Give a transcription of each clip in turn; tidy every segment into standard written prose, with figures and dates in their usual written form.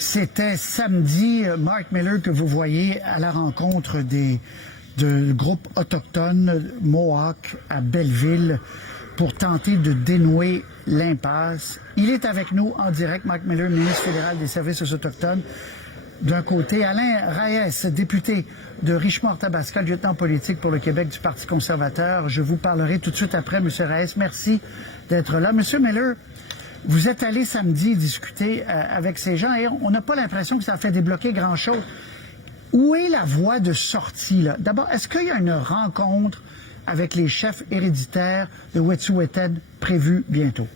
C'était samedi, Mark Miller, que vous voyez à la rencontre de groupes autochtones Mohawk à Belleville pour tenter de dénouer l'impasse. Il est avec nous en direct, Mark Miller, ministre fédéral des Services autochtones. D'un côté, Alain Reyes, député de Richemont-Arthabasca, lieutenant politique pour le Québec du Parti conservateur. Je vous parlerai tout de suite après, M. Reyes. Merci d'être là. M. Miller, vous êtes allé samedi discuter avec ces gens et on n'a pas l'impression que ça a fait débloquer grand-chose. Où est la voie de sortie, là? D'abord, est-ce qu'il y a une rencontre avec les chefs héréditaires de Wet'suwet'en prévue bientôt?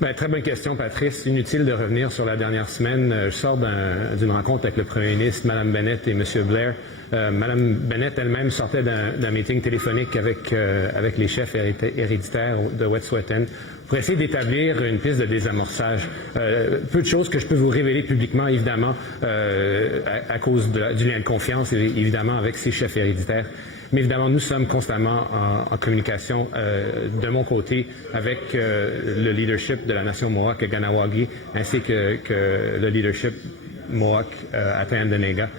Bien, très bonne question, Patrice. Inutile de revenir sur la dernière semaine. Je sors d'une rencontre avec le premier ministre, Mme Bennett et M. Blair. Mme Bennett elle-même sortait d'un meeting téléphonique avec les chefs héréditaires de Wet'suwet'en pour essayer d'établir une piste de désamorçage. Peu de choses que je peux vous révéler publiquement, évidemment, à cause du lien de confiance, évidemment, avec ces chefs héréditaires. Mais évidemment, nous sommes constamment en communication de mon côté avec le leadership de la nation Mohawk à Kahnawake, ainsi que le leadership Mohawk à Tyendinaga.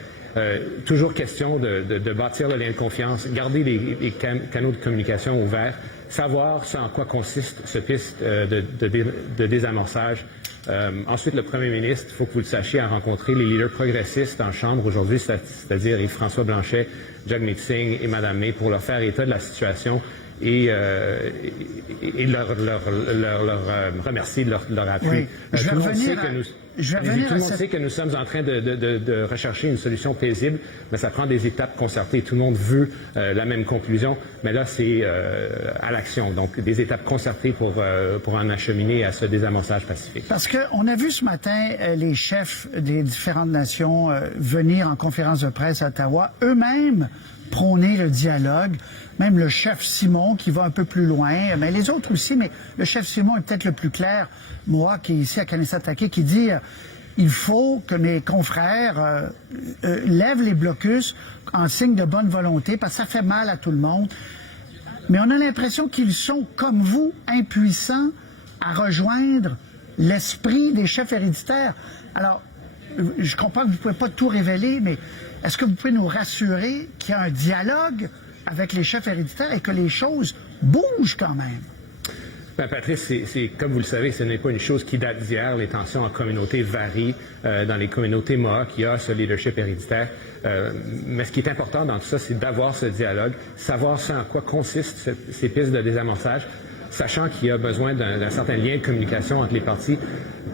Toujours question de bâtir le lien de confiance, garder les canaux de communication ouverts, savoir en quoi consiste ce piste de désamorçage. Ensuite, le premier ministre, il faut que vous le sachiez, a rencontré les leaders progressistes en Chambre aujourd'hui, c'est-à-dire Yves-François Blanchet, Jagmeet Singh et Mme May, pour leur faire état de la situation et leur remercier de leur appui. Oui. Tout le monde sait que nous sommes en train de rechercher une solution paisible, mais ça prend des étapes concertées. Tout le monde veut la même conclusion, mais là, c'est à l'action. Donc, des étapes concertées pour en acheminer à ce désamorçage pacifique. Parce qu'on a vu ce matin les chefs des différentes nations venir en conférence de presse à Ottawa, eux-mêmes prôner le dialogue. Même le chef Simon qui va un peu plus loin, mais les autres aussi, mais le chef Simon est peut-être le plus clair, moi qui est ici à Kanesatake, qui dit il faut que mes confrères lèvent les blocus en signe de bonne volonté, parce que ça fait mal à tout le monde. Mais on a l'impression qu'ils sont, comme vous, impuissants à rejoindre l'esprit des chefs héréditaires. Alors, je comprends que vous ne pouvez pas tout révéler, mais est-ce que vous pouvez nous rassurer qu'il y a un dialogue avec les chefs héréditaires et que les choses bougent quand même? Ben, Patrice, comme vous le savez, ce n'est pas une chose qui date d'hier. Les tensions en communauté varient. Dans les communautés Mohawk, il y a ce leadership héréditaire. Mais ce qui est important dans tout ça, c'est d'avoir ce dialogue, savoir en quoi consistent ces pistes de désamorçage, sachant qu'il y a besoin d'un certain lien de communication entre les parties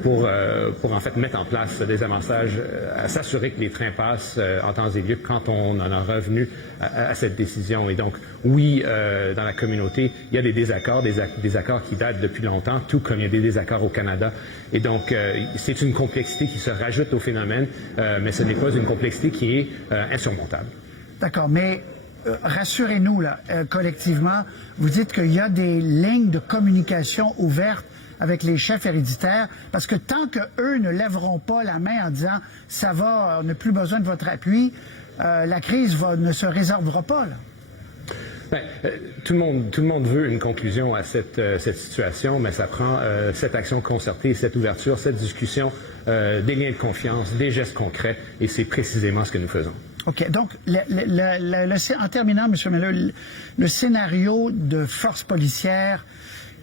pour en fait mettre en place ce désamorçage, à s'assurer que les trains passent en temps et lieu quand on en a revenu à cette décision. Et donc, oui, dans la communauté, il y a des désaccords, des accords qui datent depuis longtemps, tout comme il y a des désaccords au Canada. Et donc, c'est une complexité qui se rajoute au phénomène, mais ce n'est pas une complexité qui est insurmontable. D'accord, mais rassurez-nous, là, collectivement, vous dites qu'il y a des lignes de communication ouvertes avec les chefs héréditaires, parce que tant qu'eux ne lèveront pas la main en disant « ça va, on n'a plus besoin de votre appui », la crise ne se résorbera pas, là. Bien, tout le monde veut une conclusion à cette situation, mais ça prend cette action concertée, cette ouverture, cette discussion, des liens de confiance, des gestes concrets, et c'est précisément ce que nous faisons. OK. Donc, en terminant, M. Miller, le scénario de force policière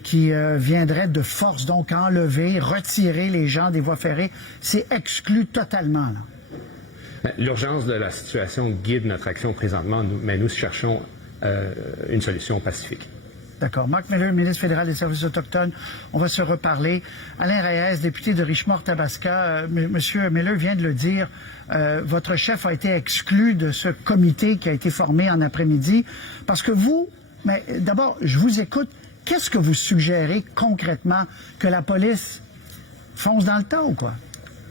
qui viendrait de force, donc enlever, retirer les gens des voies ferrées, c'est exclu totalement, là. L'urgence de la situation guide notre action présentement, mais nous cherchons une solution pacifique. D'accord. Mark Miller, ministre fédéral des Services autochtones, on va se reparler. Alain Reyes, député de Richemont-Arthabasca, Monsieur Miller vient de le dire, votre chef a été exclu de ce comité qui a été formé en après-midi, parce que vous, mais d'abord, je vous écoute, qu'est-ce que vous suggérez concrètement? Que la police fonce dans le tas ou quoi?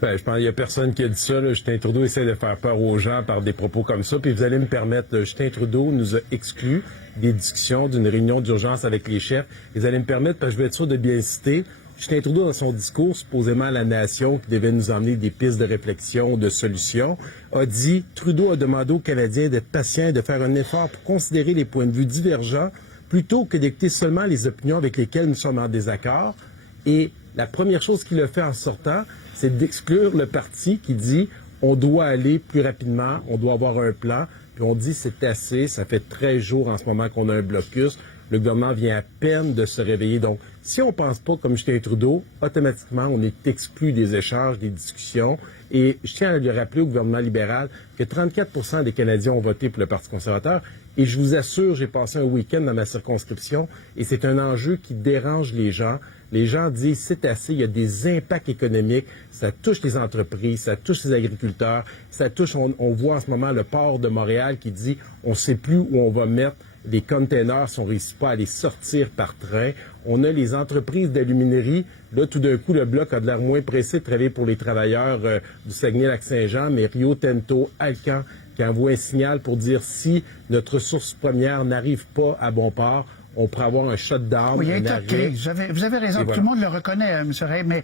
Ben, je pense qu'il n'y a personne qui a dit ça. Là. Justin Trudeau essaie de faire peur aux gens par des propos comme ça. Puis vous allez me permettre, là, Justin Trudeau nous a exclus des discussions d'une réunion d'urgence avec les chefs. Et vous allez me permettre, parce que je vais être sûr de bien citer, Justin Trudeau, dans son discours, supposément à la nation, qui devait nous emmener des pistes de réflexion, de solutions, a dit « Trudeau a demandé aux Canadiens d'être patients et de faire un effort pour considérer les points de vue divergents plutôt que d'écouter seulement les opinions avec lesquelles nous sommes en désaccord. » Et la première chose qu'il a fait en sortant, c'est d'exclure le parti qui dit on doit aller plus rapidement, on doit avoir un plan, puis on dit c'est assez, ça fait 13 jours en ce moment qu'on a un blocus, le gouvernement vient à peine de se réveiller. Donc, si on ne pense pas comme Justin Trudeau, automatiquement, on est exclu des échanges, des discussions. Et je tiens à lui rappeler au gouvernement libéral que 34 des Canadiens ont voté pour le Parti conservateur. Et je vous assure, j'ai passé un week-end dans ma circonscription et c'est un enjeu qui dérange les gens. Les gens disent c'est assez, il y a des impacts économiques, ça touche les entreprises, ça touche les agriculteurs, ça touche, on voit en ce moment le port de Montréal qui dit on ne sait plus où on va mettre des containers si on ne réussit pas à les sortir par train. On a les entreprises d'aluminerie. Là, tout d'un coup, le Bloc a de l'air moins pressé de travailler pour les travailleurs du Saguenay-Lac-Saint-Jean, mais Rio Tinto, Alcan, qui envoie un signal pour dire si notre ressource première n'arrive pas à bon port, on pourrait avoir un shutdown, oui, il y a un un arrêt. crise. Vous avez raison, tout le monde le reconnaît, M. Ray, mais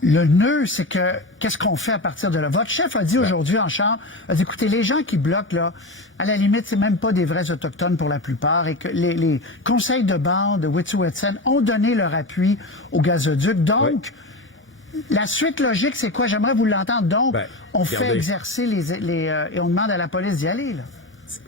le nœud, c'est que qu'est-ce qu'on fait à partir de là? Votre chef a dit aujourd'hui en Chambre, a dit, écoutez, les gens qui bloquent, là, à la limite, c'est même pas des vrais Autochtones pour la plupart, et que les conseils de bande de Wet'suwet'en ont donné leur appui au gazoduc. Donc, la suite logique, c'est quoi? J'aimerais vous l'entendre. Donc, on fait exercer et on demande à la police d'y aller, là.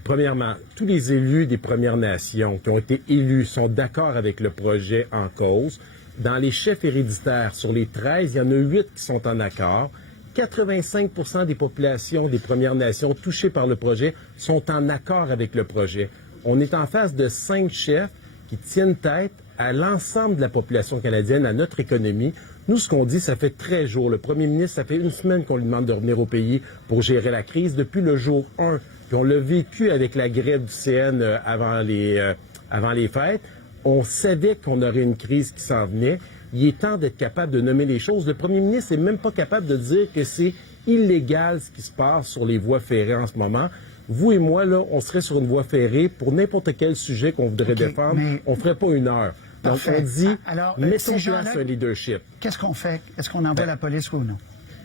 Premièrement, tous les élus des Premières Nations qui ont été élus sont d'accord avec le projet en cause. Dans les chefs héréditaires, sur les 13, il y en a 8 qui sont en accord. 85 des populations des Premières Nations touchées par le projet sont en accord avec le projet. On est en face de 5 chefs qui tiennent tête à l'ensemble de la population canadienne, à notre économie. Nous, ce qu'on dit, ça fait 13 jours. Le premier ministre, ça fait une semaine qu'on lui demande de revenir au pays pour gérer la crise. Depuis le jour 1, puis on l'a vécu avec la grève du CN avant les fêtes. On savait qu'on aurait une crise qui s'en venait. Il est temps d'être capable de nommer les choses. Le premier ministre n'est même pas capable de dire que c'est illégal ce qui se passe sur les voies ferrées en ce moment. Vous et moi, là, on serait sur une voie ferrée pour n'importe quel sujet qu'on voudrait défendre. On ne ferait pas 1 heure. Donc, on dit, mettons place un leadership. Qu'est-ce qu'on fait? Est-ce qu'on envoie la police ou non?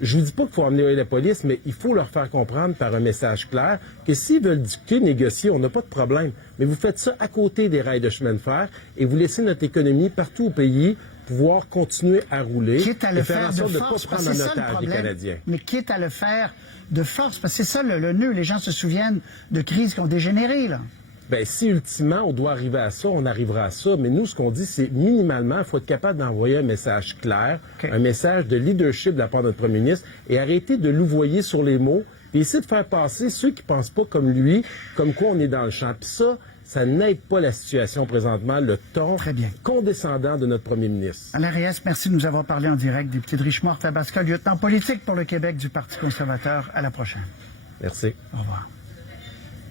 Je ne dis pas qu'il faut emmener la police, mais il faut leur faire comprendre par un message clair que s'ils veulent discuter, négocier, on n'a pas de problème. Mais vous faites ça à côté des rails de chemin de fer et vous laissez notre économie partout au pays pouvoir continuer à rouler quitte à le faire en sorte de de ne pas force, prendre en otage les Canadiens. Mais quitte à le faire de force, parce que c'est ça le nœud. Les gens se souviennent de crises qui ont dégénéré, là. Bien, si ultimement on doit arriver à ça, on arrivera à ça. Mais nous, ce qu'on dit, c'est minimalement, il faut être capable d'envoyer un message clair, un message de leadership de la part de notre premier ministre et arrêter de louvoyer sur les mots et essayer de faire passer ceux qui ne pensent pas comme lui, comme quoi on est dans le champ. Puis ça n'aide pas la situation présentement, le ton condescendant de notre premier ministre. Alain Reyes, merci de nous avoir parlé en direct. Député de Richemont-Thabasca, lieutenant politique pour le Québec du Parti conservateur. À la prochaine. Merci. Au revoir.